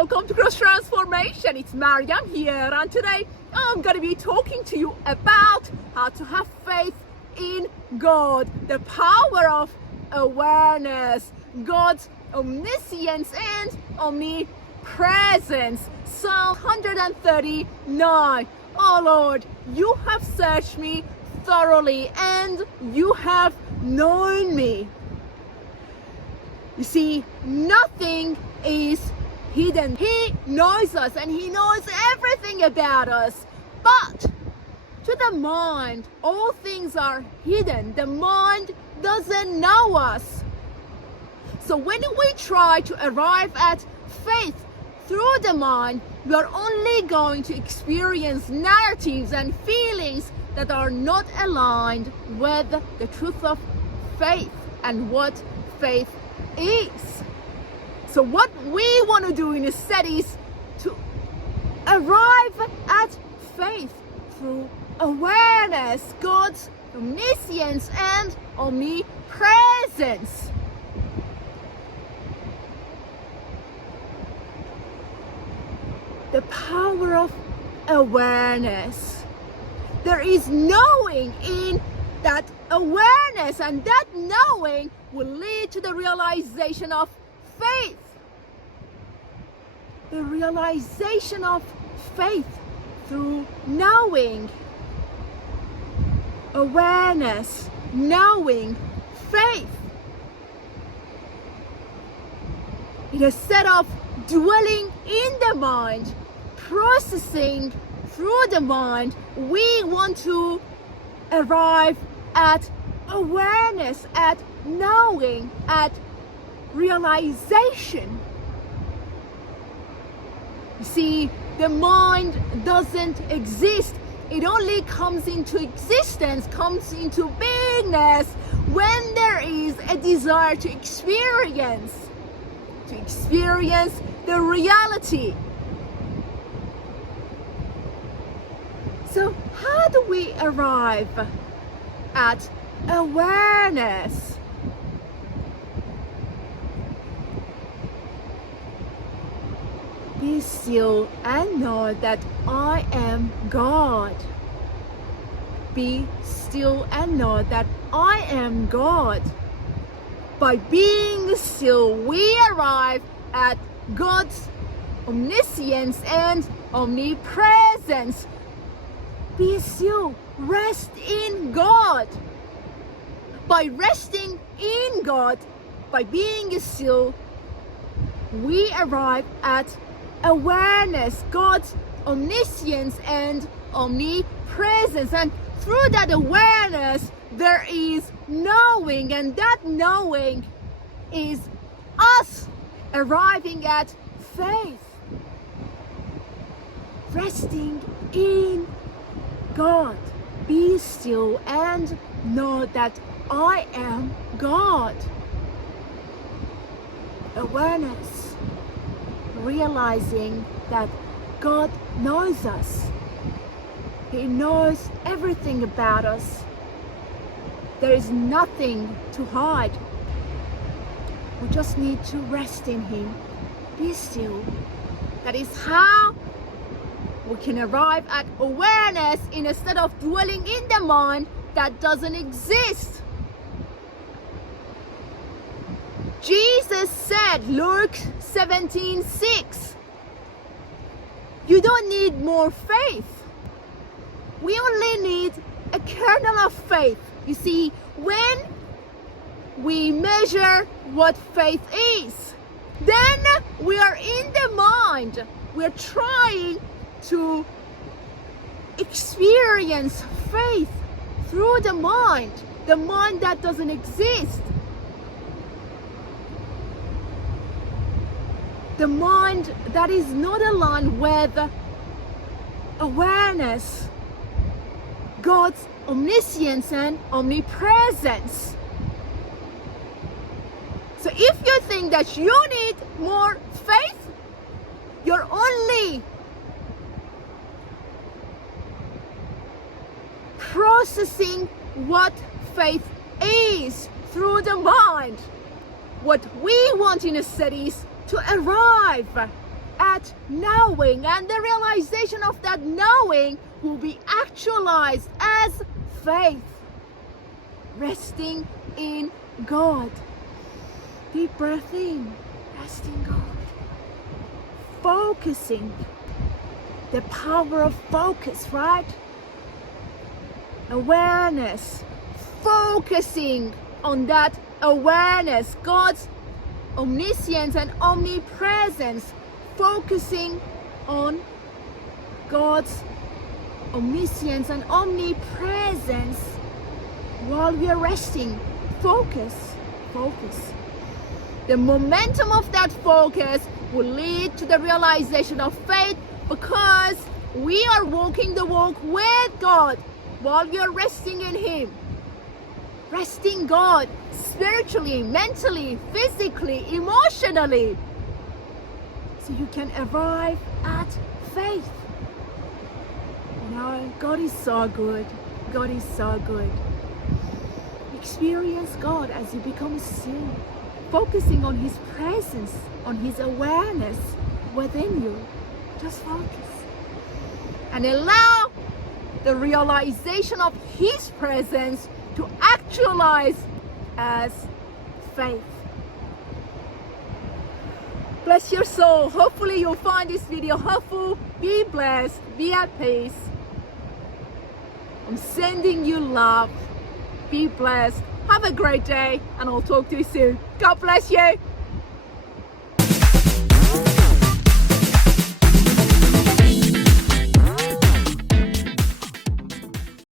welcome to Cross Transformation. It's Mariam here, and today I'm going to be talking to you about how to have faith in God, the power of awareness, God's omniscience and omnipresence. Psalm 139. Oh Lord, you have searched me thoroughly and you have known me. You see, nothing is hidden. He knows us and He knows everything about us. But to the mind, all things are hidden. The mind doesn't know us. So when we try to arrive at faith through the mind, we are only going to experience narratives and feelings that are not aligned with the truth of faith and what faith is. So what we want to do instead is to arrive at faith through awareness, God's omniscience and omnipresence. The power of awareness. There is knowing in that awareness, and that knowing will lead to the realization of faith. The realization of faith through knowing. Awareness, knowing, faith. Instead of dwelling in the mind, processing through the mind, we want to arrive at awareness, at knowing, at realization. You see, the mind doesn't exist. It only comes into existence, comes into beingness when there is a desire to experience the reality. So how do we arrive at awareness? Be still and know that I am God. Be still and know that I am God. By being still, we arrive at God's omniscience and omnipresence. Be still, rest in God. By resting in God, by being still, we arrive at awareness, God's omniscience and omnipresence. And through that awareness, there is knowing, and that knowing is us arriving at faith. Resting in God. Be still and know that I am God. Awareness. Realizing that God knows us. He knows everything about us. There is nothing to hide. We just need to rest in Him. Be still. That is how we can arrive at awareness instead of dwelling in the mind that doesn't exist. Jesus said, Luke 17:6, you don't need more faith. We only need a kernel of faith. You see, when we measure what faith is, then we are in the mind. We're trying to experience faith through the mind that doesn't exist. The mind that is not aligned with awareness, God's omniscience and omnipresence. So if you think that you need more faith, you're only processing what faith is through the mind. What we want in a study is to arrive at knowing, and the realization of that knowing will be actualized as faith, resting in God. Deep breath in, rest in God. Focusing, the power of focus, right? Awareness, focusing on that awareness, God's omniscience and omnipresence, focusing on God's omniscience and omnipresence while we are resting. Focus. The momentum of that focus will lead to the realization of faith, because we are walking the walk with God while we are resting in Him. Resting God spiritually, mentally, physically, emotionally, so you can arrive at faith. You know, God is so good. God is so good. Experience God as you become still, focusing on His presence, on His awareness within you. Just focus and allow the realization of His presence to actualize as faith. Bless your soul. Hopefully you'll find this video helpful. Be blessed. Be at peace. I'm sending you love. Be blessed. Have a great day, and I'll talk to you soon. God bless you.